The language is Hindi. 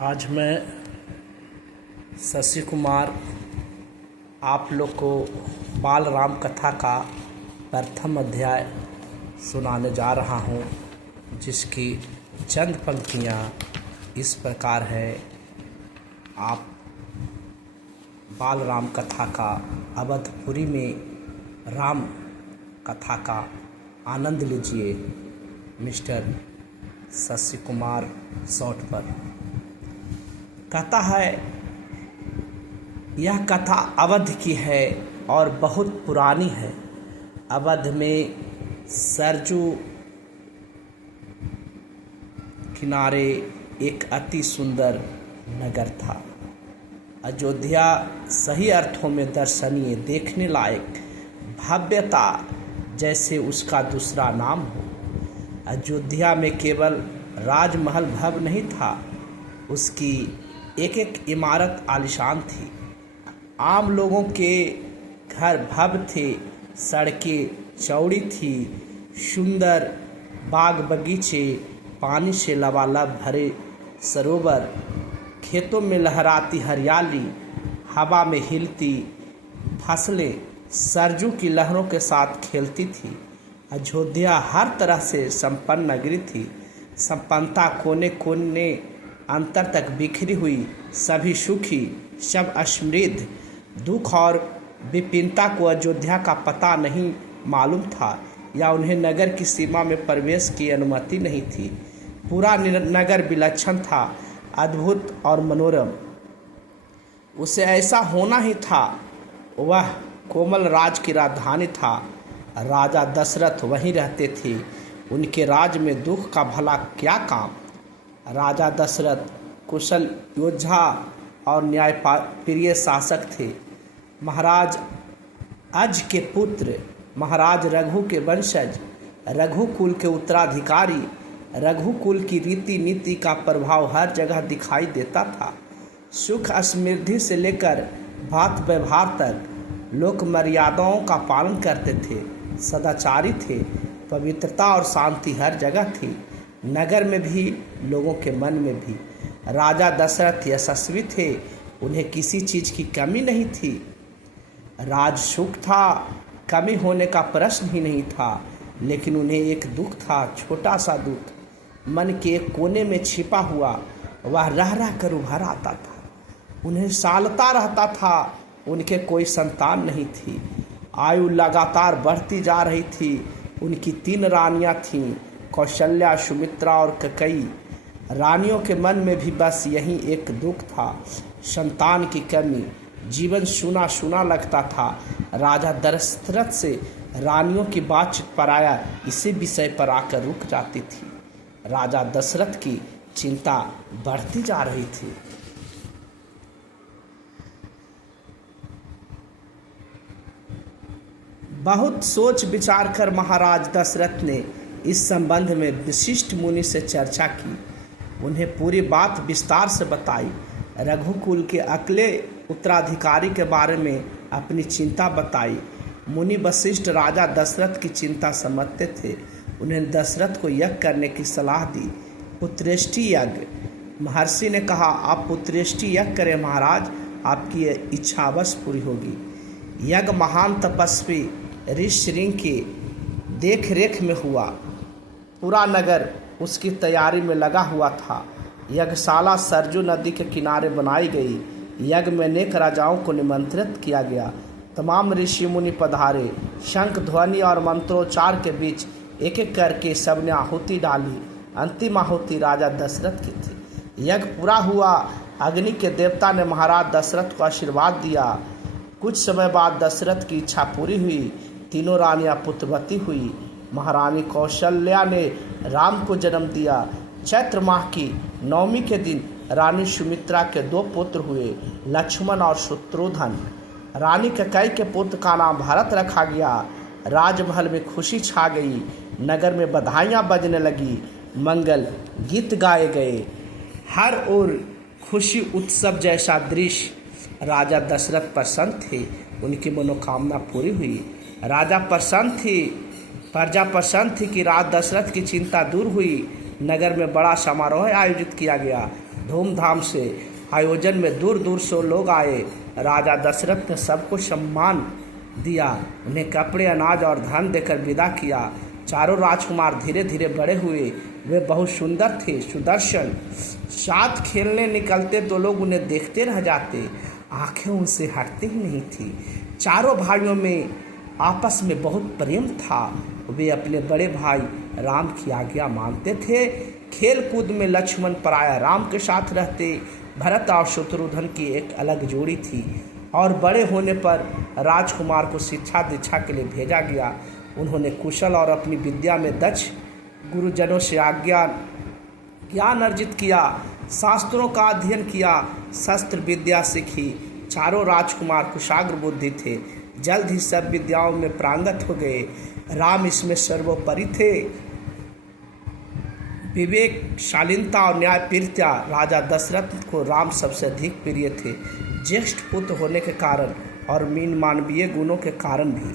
आज मैं शशि कुमार आप लोग को बाल राम कथा का प्रथम अध्याय सुनाने जा रहा हूँ, जिसकी चंद पंक्तियाँ इस प्रकार है। आप बाल राम कथा का अवधपुरी में राम कथा का आनंद लीजिए। मिस्टर शशि कुमार शॉर्ट पर कहता है, यह कथा अवध की है और बहुत पुरानी है। अवध में सरजू किनारे एक अति सुंदर नगर था। अयोध्या सही अर्थों में दर्शनीय, देखने लायक, भव्यता जैसे उसका दूसरा नाम हो। अयोध्या में केवल राजमहल भव्य नहीं था, उसकी एक एक इमारत आलीशान थी। आम लोगों के घर भव्य थे, सड़कें चौड़ी थी, सुंदर बाग बगीचे, पानी से लबालब भरे सरोवर, खेतों में लहराती हरियाली, हवा में हिलती फसलें सरजू की लहरों के साथ खेलती थी। अयोध्या हर तरह से संपन्न नगरी थी। संपन्नता कोने कोने अंतर तक बिखरी हुई, सभी सुखी, सब समृद्ध। दुख और विपिनता को अयोध्या का पता नहीं मालूम था, या उन्हें नगर की सीमा में प्रवेश की अनुमति नहीं थी। पूरा नगर विलक्षण था, अद्भुत और मनोरम। उसे ऐसा होना ही था। वह कोमल राज की राजधानी था। राजा दशरथ वहीं रहते थे। उनके राज में दुख का भला क्या काम। राजा दशरथ कुशल योद्धा और न्यायप्रिय शासक थे। महाराज अज के पुत्र, महाराज रघु के वंशज, रघुकुल के उत्तराधिकारी। रघुकुल की रीति नीति का प्रभाव हर जगह दिखाई देता था। सुख समृद्धि से लेकर बात व्यवहार तक लोक मर्यादाओं का पालन करते थे, सदाचारी थे। पवित्रता और शांति हर जगह थी, नगर में भी, लोगों के मन में भी। राजा दशरथ यशस्वी थे, उन्हें किसी चीज़ की कमी नहीं थी। राज सुख था, कमी होने का प्रश्न ही नहीं था। लेकिन उन्हें एक दुख था, छोटा सा दुख, मन के एक कोने में छिपा हुआ। वह रह रह कर उभर आता था, उन्हें सालता रहता था। उनके कोई संतान नहीं थी। आयु लगातार बढ़ती जा रही थी। उनकी 3 रानियां थीं, कौशल्या, सुमित्रा और कैकेयी। रानियों के मन में भी बस यही एक दुख था, संतान की कमी। जीवन सूना सूना लगता था। राजा दशरथ से रानियों की बातचीत पर आया इसी विषय पर आकर रुक जाती थी। राजा दशरथ की चिंता बढ़ती जा रही थी। बहुत सोच विचार कर महाराज दशरथ ने इस संबंध में विशिष्ट मुनि से चर्चा की। उन्हें पूरी बात विस्तार से बताई। रघुकुल के अकेले उत्तराधिकारी के बारे में अपनी चिंता बताई। मुनि वशिष्ठ राजा दशरथ की चिंता समझते थे। उन्हें दशरथ को यज्ञ करने की सलाह दी, पुत्रेष्टि यज्ञ। महर्षि ने कहा, आप पुत्रेष्टि यज्ञ करें महाराज, आपकी इच्छा अवश्य पूरी होगी। यज्ञ महान तपस्वी ऋषि की देख रेख में हुआ। पूरा नगर उसकी तैयारी में लगा हुआ था। यज्ञशाला सरजू नदी के किनारे बनाई गई। यज्ञ में अनेक राजाओं को निमंत्रित किया गया। तमाम ऋषि मुनि पधारे। शंख ध्वनि और मंत्रोच्चार के बीच एक एक करके सबने आहुति डाली। अंतिम आहुति राजा दशरथ की थी। यज्ञ पूरा हुआ। अग्नि के देवता ने महाराज दशरथ को आशीर्वाद दिया। कुछ समय बाद दशरथ की इच्छा पूरी हुई। तीनों रानियां पुत्रवती हुई। महारानी कौशल्या ने राम को जन्म दिया। चैत्र माह की नवमी के दिन रानी सुमित्रा के 2 पुत्र हुए, लक्ष्मण और शत्रुघ्न। रानी कैकेयी के पुत्र का नाम भरत रखा गया। राजमहल में खुशी छा गई। नगर में बधाइयाँ बजने लगी, मंगल गीत गाए गए। हर ओर खुशी उत्सव जैसा दृश्य। राजा दशरथ प्रसन्न थे, उनकी मनोकामना पूरी हुई। राजा प्रसन्न थी, प्रजा प्रसन्न थी कि राज दशरथ की चिंता दूर हुई। नगर में बड़ा समारोह आयोजित किया गया। धूमधाम से आयोजन में दूर दूर से लोग आए। राजा दशरथ ने सबको सम्मान दिया, उन्हें कपड़े, अनाज और धन देकर विदा किया। चारों राजकुमार धीरे धीरे बड़े हुए। वे बहुत सुंदर थे, सुदर्शन। साथ खेलने निकलते तो लोग उन्हें देखते रह जाते, आंखें उनसे हटती ही नहीं थी। चारों भाइयों में आपस में बहुत प्रेम था। वे अपने बड़े भाई राम की आज्ञा मानते थे। खेल कूद में लक्ष्मण पराया राम के साथ रहते। भरत और शत्रुघ्न की एक अलग जोड़ी थी और बड़े होने पर राजकुमार को शिक्षा दीक्षा के लिए भेजा गया। उन्होंने कुशल और अपनी विद्या में दक्ष गुरुजनों से ज्ञान अर्जित किया, शास्त्रों का अध्ययन किया, शस्त्र विद्या सीखी। चारों राजकुमार कुशाग्र बुद्धि थे, जल्द ही सब विद्याओं में प्रांगत हो गए। राम इसमें सर्वोपरि थे। विवेक, शालीनता और न्यायप्रियता राजा दशरथ को राम सबसे अधिक प्रिय थे, ज्येष्ठ पुत्र होने के कारण और मीन मानवीय गुणों के कारण भी।